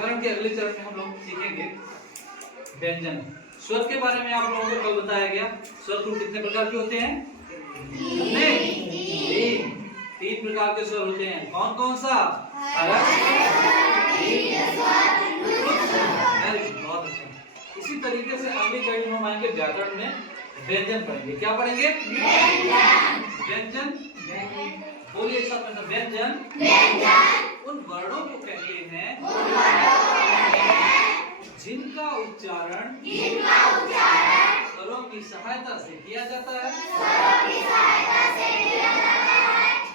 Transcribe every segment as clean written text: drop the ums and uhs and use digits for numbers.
व्याकरण के अगले चरण में हम लोग सीखेंगे व्यंजन। स्वर के बारे में आप लोगों को कल बताया गया। स्वर कुल कितने प्रकार के होते हैं? कितने? तीन प्रकार के स्वर होते हैं। कौन कौन सा? बहुत अच्छा। इसी तरीके से अगली कड़ी में हम आएंगे व्याकरण में व्यंजन पढ़ेंगे। क्या पढ़ेंगे? व्यंजन। बोलिए एक साथ में, व्यंजन उन वर्णों को कहते हैं जिनका उच्चारण स्वरों की सहायता से किया जाता है।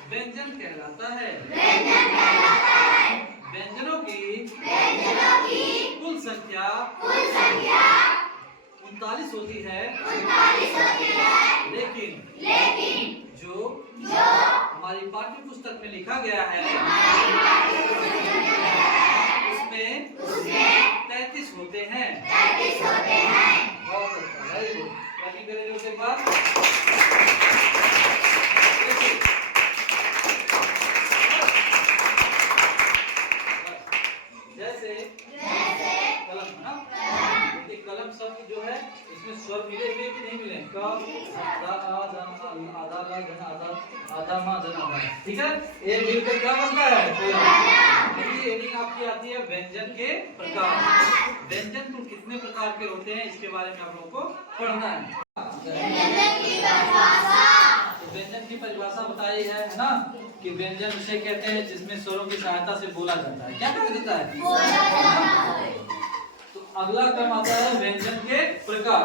व्यंजन कहलाता है। व्यंजनों की कुल संख्या 39 होती है। लेकिन जो हमारी पाठ्य पुस्तक में लिखा गया है उसमें 33 होते हैं। बहुत अच्छा, वेरी गुड। बाकी करेंगे उसके बाद जैसे कलम ना, कलम शब्द जो है इसमें स्वर मिले हुए कि नहीं मिले? क आधा मा धन आधा, ठीक है। ये मिलकर क्या बनता है? हेडिंग आपकी आती है व्यंजन के प्रकार। व्यंजन कुल कितने प्रकार के होते हैं इसके बारे में आप लोगों को पढ़ना है। तो व्यंजन की परिभाषा बताई है ना कि व्यंजन उसे कहते हैं जिसमें स्वरों की सहायता से बोला जाता है। क्या कहा जाता है? तो अगला क्रम आता है व्यंजन के प्रकार।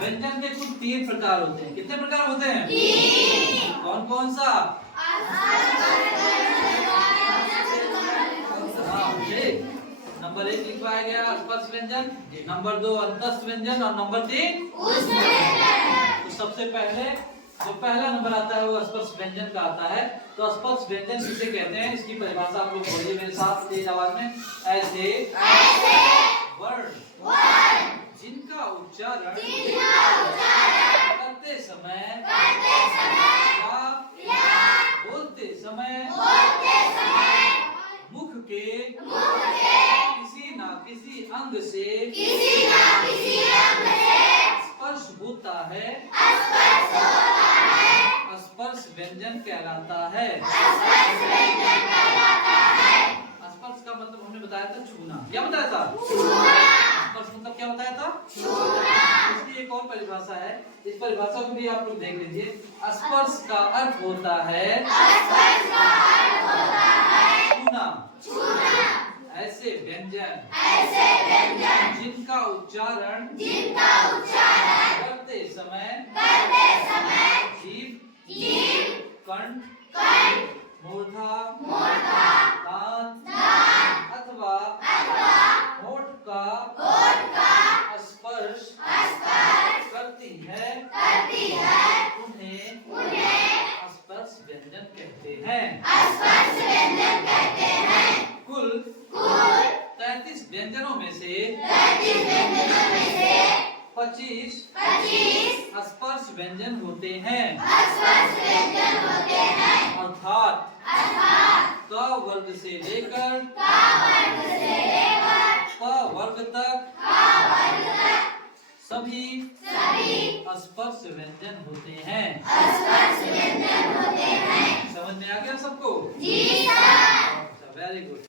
व्यंजन के कुल 3 प्रकार होते हैं। कितने प्रकार होते हैं? 3। कौन कौन सा? नंबर 1 लिखवाया गया स्पर्श व्यंजन, नंबर 2 अंतस्थ व्यंजन और नंबर 3 उष्ण व्यंजन। तो सबसे पहले जो पहला नंबर आता है वो स्पर्श व्यंजन का आता है। तो स्पर्श व्यंजन किसे कहते हैं इसकी परिभाषा आप लोग बोलिए मेरे साथ तेज आवाज में। ऐसे वर्ण जिनका उच्चारण करते समय या बोलते समय मुख के किसी न किसी अंग से स्पर्श होता है, स्पर्श व्यंजन कहलाता है। स्पर्श का मतलब हमने बताया था छूना। क्या बताया था? स्पर्श मतलब क्या बताया था? इसकी एक और परिभाषा है, इस परिभाषा को भी आप लोग देख लीजिए। स्पर्श का अर्थ होता है छूना। ऐसे व्यंजन जिनका उच्चारण करते समय जीभ, कंठ, मूर्धा, दांत अथवा होठ का स्पर्श करती है उन्हें स्पर्श व्यंजन कहते हैं। कुल 33 व्यंजनों में से 25 स्पर्श व्यंजन होते हैं। अर्थात क वर्ग से लेकर प वर्ग तक सभी स्पर्श व्यंजन होते हैं। समझ में आ गया सबको? जी सर। Very good.